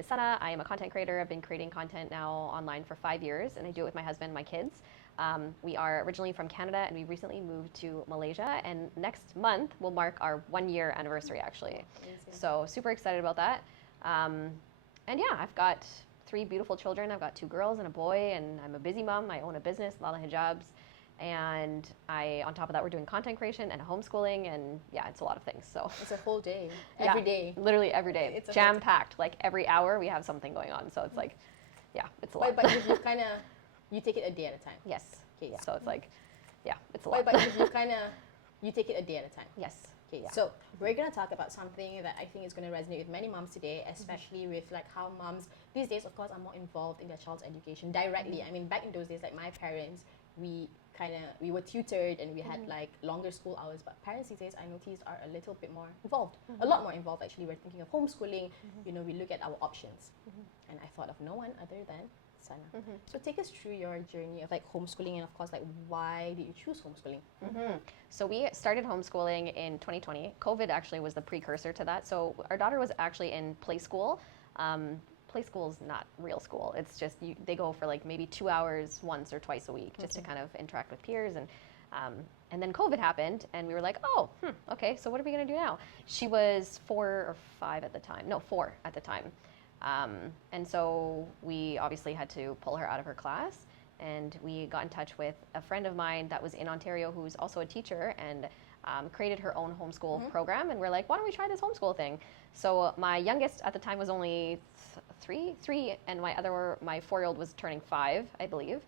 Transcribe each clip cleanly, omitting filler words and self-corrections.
name is Sana. I am a content creator. I've been creating content now online for 5 years, and I do it with my husband and my kids. We are originally from Canada, and we recently moved to Malaysia, and next month will mark our 1-year anniversary, actually. Amazing. So super excited about that. And yeah, I've got 3 beautiful children. I've got 2 girls and a boy, and I'm a busy mom. I own a business, Lala Hijabs. And on top of that, we're doing content creation and homeschooling, and yeah, it's a lot of things. So It's a whole day, every day. literally every day. It's a Jam packed. Like every hour, we have something going on. So it's like, yeah, it's a lot. But you kind of, you take it a day at a time. Yes. Okay, yeah. So it's like, yeah, it's a lot. But you kind of, you take it a day at a time. Yes. Okay, Yeah. so we're gonna talk about something that I think is gonna resonate with many moms today, especially with like how moms these days, of course, are more involved in their child's education directly. I mean, back in those days, like my parents, we were tutored and we had like longer school hours. But parents these days, I noticed, are a little bit more involved, a lot more involved actually. We're thinking of homeschooling. You know, we look at our options, and I thought of no one other than Sana. So take us through your journey of like homeschooling, and of course, like why did you choose homeschooling? So we started homeschooling in 2020. COVID actually was the precursor to that. So our daughter was actually in play school. Play school is not real school. It's just they go for like maybe 2 hours once or twice a week just to kind of interact with peers. And then COVID happened, and we were like, oh, okay, so what are we going to do now? She was 4 or 5 at the time. No, 4 at the time. And so we obviously had to pull her out of her class, and we got in touch with a friend of mine that was in Ontario who's also a teacher, and created her own homeschool program. And we're like, why don't we try this homeschool thing? So my youngest at the time was only three, and my 4-year-old was turning 5, I believe.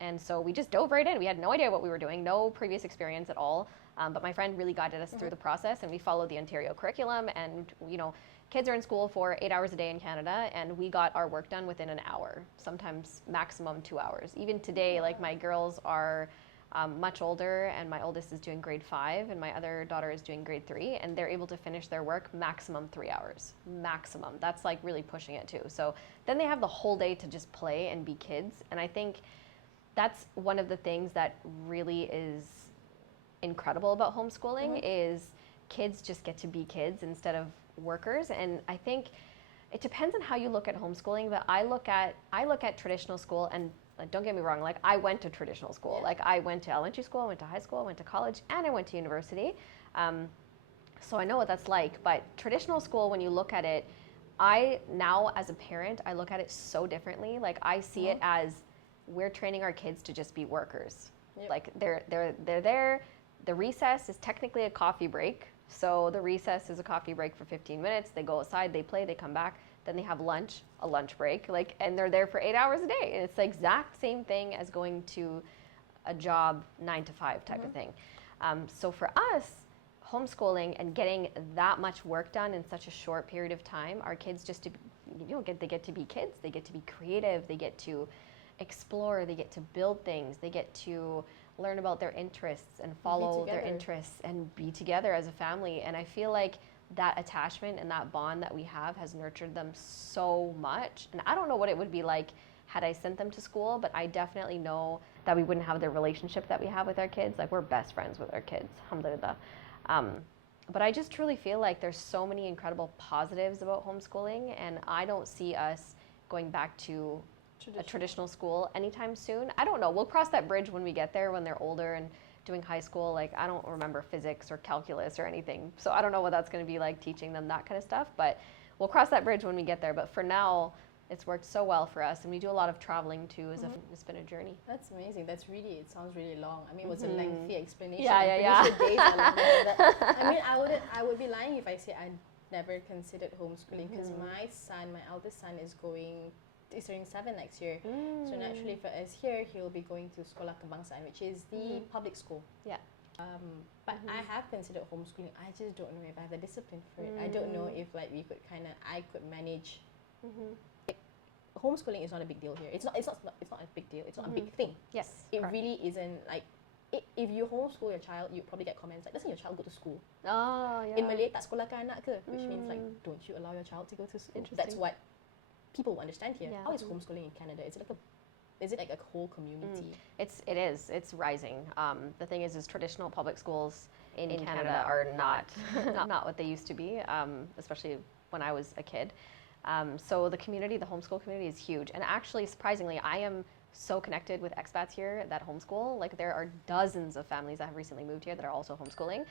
And so we just dove right in. We had no idea what we were doing, no previous experience at all. But my friend really guided us through the process, and we followed the Ontario curriculum. And you know, kids are in school for 8 hours a day in Canada, and we got our work done within an hour, sometimes maximum 2 hours. Even today, like my girls are much older, and my oldest is doing grade 5, and my other daughter is doing grade 3, and they're able to finish their work maximum 3 hours. Maximum. That's like really pushing it too. So then they have the whole day to just play and be kids, and I think that's one of the things that really is incredible about homeschooling is kids just get to be kids instead of workers. And I think it depends on how you look at homeschooling, but I look at traditional school, and don't get me wrong, like I went to traditional school. Like I went to elementary school, I went to high school, I went to college, and I went to university. So I know what that's like. But traditional school, when you look at it, I now as a parent, I look at it so differently. Like I see it as we're training our kids to just be workers. Like they're there. The recess is technically a coffee break. So the recess is a coffee break for 15 minutes. They go outside, they play, they come back. Then they have lunch, a lunch break, like, and they're there for 8 hours a day. And it's the exact same thing as going to a job 9 to 5 type of thing. So for us, homeschooling and getting that much work done in such a short period of time, our kids just they get to be kids. They get to be creative. They get to explore. They get to build things. They get to learn about their interests and follow their interests and be together as a family. And I feel like that attachment and that bond that we have has nurtured them so much. And I don't know what it would be like had I sent them to school, but I definitely know that we wouldn't have the relationship that we have with our kids. Like we're best friends with our kids, alhamdulillah. But I just truly feel like there's so many incredible positives about homeschooling, and I don't see us going back to a traditional school anytime soon. I don't know. We'll cross that bridge when we get there, when they're older and doing high school. Like I don't remember physics or calculus or anything, so I don't know what that's going to be like teaching them that kind of stuff, but we'll cross that bridge when we get there. But for now, it's worked so well for us, and we do a lot of traveling too. It's been a journey. That's amazing. It sounds really long. I mean, it was a lengthy explanation. Yeah. Days are longer than that. I mean, I would be lying if I say I never considered homeschooling, because my eldest son is turning 7 next year. So naturally for us here, he'll be going to Sekolah Kebangsaan, which is the public school. Yeah. But I have considered homeschooling. I just don't know if I have the discipline for it. I don't know if like I could manage. Homeschooling is not a big deal here. It's not a big deal. It's not a big thing. Yes. It really isn't like. If you homeschool your child, you probably get comments like, doesn't your child go to school? Oh, yeah. In Malay, tak sekolahkan anak ke? Which means like, don't you allow your child to go to school? That's what people understand here. How is homeschooling in Canada? Is it like a whole community? It's rising. The thing is traditional public schools in Canada are not what they used to be, especially when I was a kid. So the community, the homeschool community is huge. And actually, surprisingly, I am so connected with expats here that homeschool. Like there are dozens of families that have recently moved here that are also homeschooling.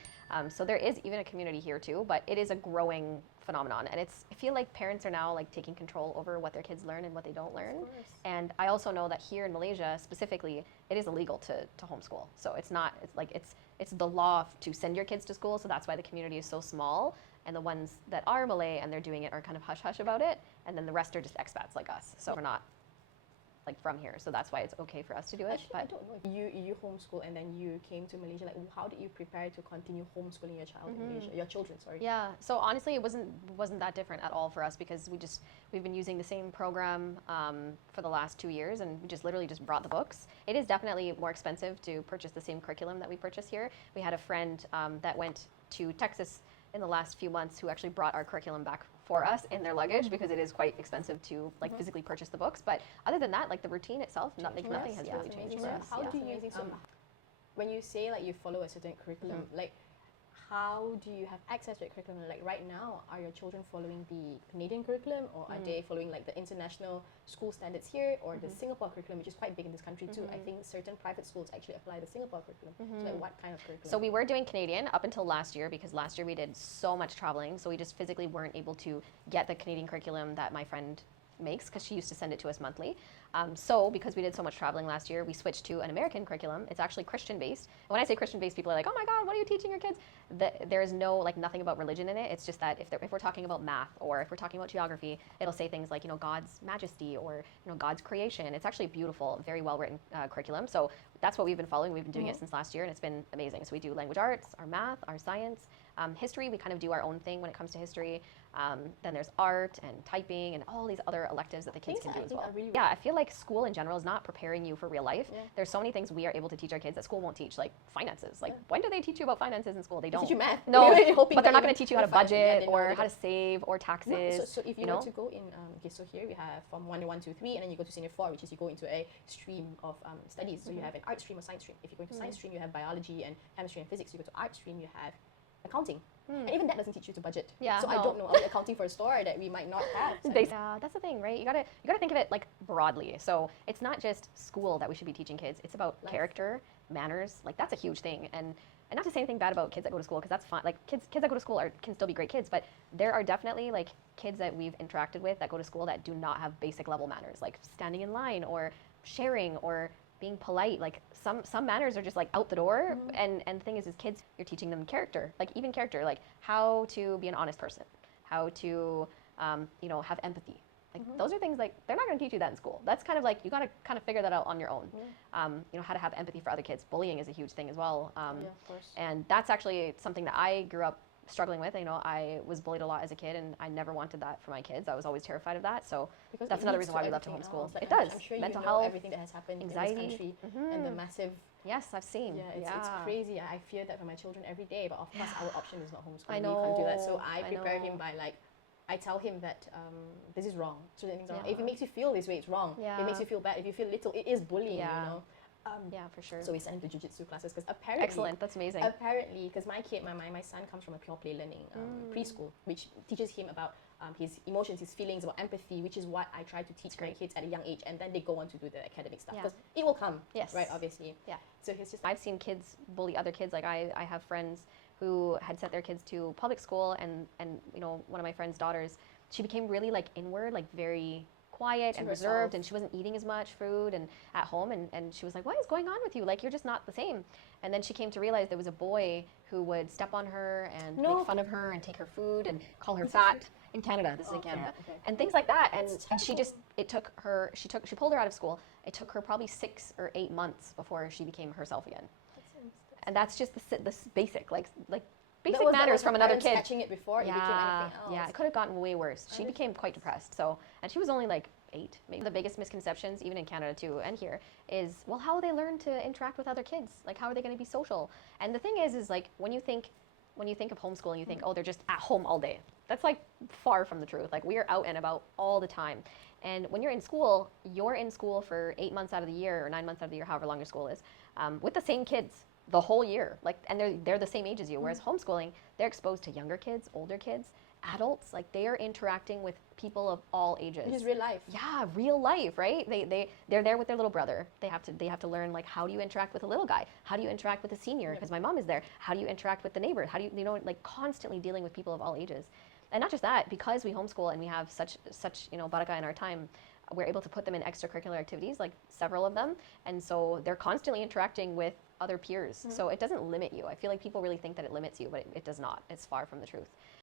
So there is even a community here too, but it is a growing phenomenon. And I feel like parents are now like taking control over what their kids learn and what they don't learn. And I also know that here in Malaysia specifically, it is illegal to homeschool. So it's the law to send your kids to school. So that's why the community is so small. And the ones that are Malay and they're doing it are kind of hush hush about it. And then the rest are just expats like us. So we're not like from here, so that's why it's okay for us to do it. Actually, I don't know. You homeschool and then you came to Malaysia. Like, how did you prepare to continue homeschooling your child in Malaysia? Your children, sorry. Yeah. So honestly, it wasn't that different at all for us because we've been using the same program for the last 2 years, and we just literally just brought the books. It is definitely more expensive to purchase the same curriculum that we purchase here. We had a friend that went to Texas in the last few months who actually brought our curriculum back for us in their luggage because it is quite expensive to like physically purchase the books. But other than that, like the routine itself, nothing has really changed for us. How do you when you say like you follow a certain curriculum, like how do you have access to the curriculum? Like right now, are your children following the Canadian curriculum, or are they following like the international school standards here, or the Singapore curriculum, which is quite big in this country too? I think certain private schools actually apply the Singapore curriculum. So like what kind of curriculum? So we were doing Canadian up until last year because last year we did so much traveling, so we just physically weren't able to get the Canadian curriculum that my friend makes because she used to send it to us monthly. So because we did so much traveling last year, we switched to an American curriculum. It's actually Christian based. And when I say Christian based, people are like, oh my God, what are you teaching your kids? There is no, like nothing about religion in it. It's just that if we're talking about math or if we're talking about geography, it'll say things like, God's majesty or, God's creation. It's actually a beautiful, very well written curriculum. So that's what we've been following. We've been doing it since last year and it's been amazing. So we do language arts, our math, our science, history. We kind of do our own thing when it comes to history. Then there's art and typing and all these other electives that the kids can do as well. Yeah, I feel like school in general is not preparing you for real life. There's so many things we are able to teach our kids that school won't teach, like finances. Like when do they teach you about finances in school? They don't. Teach you math. No, Really but they're not going to teach you how to budget or how to to save or taxes. No, so if you were to go in, okay, so here we have from 1 to 1, 2, 3, and then you go to senior 4, which is you go into a stream of studies. So you have an art stream or science stream. If you go into science stream, you have biology and chemistry and physics. You go to art stream, you have accounting. And even that doesn't teach you to budget. Yeah, so I don't know about accounting for a store that we might not have. So Yeah, that's the thing, right? You gotta think of it like broadly. So it's not just school that we should be teaching kids. It's about character, manners. Like that's a huge thing. And not to say anything bad about kids that go to school because that's fine. Like kids that go to school can still be great kids, but there are definitely like kids that we've interacted with that go to school that do not have basic level manners, like standing in line or sharing or being polite. Like some manners are just like out the door. And the thing is kids, you're teaching them character, like even character, like how to be an honest person, how to have empathy. Like those are things like they're not going to teach you that in school. That's kind of like you got to kind of figure that out on your own. How to have empathy for other kids. Bullying is a huge thing as well. yeah, of course. And that's actually something that I grew up struggling with. I was bullied a lot as a kid, and I never wanted that for my kids. I was always terrified of that. So Because that's it another leads reason why we left to everything homeschool. else. Like, It does. I'm sure Mental you know health, everything that has happened anxiety. in this country and the massive. Yes, I've seen. Yeah, it's crazy. I fear that for my children every day. But of course, our option is not homeschooling. I We can't do that. So know, I I prepare him know. by like. I tell him that this is wrong. Certain things are wrong. Yeah. If it makes you feel this way, it's wrong. Yeah. It makes you feel bad. If you feel little, it is bullying. Yeah. Yeah, for sure. So we send him to jiu-jitsu classes because apparently. Excellent. That's amazing. Apparently, because my son comes from a pure play learning preschool, which teaches him about his emotions, his feelings, about empathy, which is what I try to teach my kids at a young age, and then they go on to do the academic stuff Yeah. because it will come. Yes. Right. Obviously. Yeah. So he's just. I've seen kids bully other kids. Like I have friends who had sent their kids to public school, and one of my friend's daughters, she became really like inward, like very quiet and herself. reserved, and she wasn't eating as much food and at home, and she was like, what is going on with you? Like you're just not the same. And then she came to realize there was a boy who would step on her and make fun of her and take her food and call her fat. In Canada, this is in Canada, and things like that. And she just she pulled her out of school. It took her probably 6 or 8 months before she became herself again. And that's just the basic like basic manners from another kid. Catching it before it became anything else. Yeah, it could have gotten way worse. She became quite depressed. So, and she was only like 8. Maybe the biggest misconceptions, even in Canada too, and here, is well, how will they learn to interact with other kids? Like, how are they going to be social? And the thing is like when you think of homeschooling, you think, oh, they're just at home all day. That's like far from the truth. Like we are out and about all the time. And when you're in school for 8 months out of the year or 9 months out of the year, however long your school is, with the same kids the whole year. Like, and they're the same age as you. Whereas homeschooling, they're exposed to younger kids, older kids, adults, like they are interacting with people of all ages. Which is real life. Yeah, real life, right? They're there with their little brother. They have to learn like how do you interact with a little guy? How do you interact with a senior? Because my mom is there. How do you interact with the neighbor? How do you like constantly dealing with people of all ages? And not just that, because we homeschool and we have such baraka in our time, we're able to put them in extracurricular activities, like several of them, and so they're constantly interacting with other peers. So it doesn't limit you. I feel like people really think that it limits you, but it does not. It's far from the truth.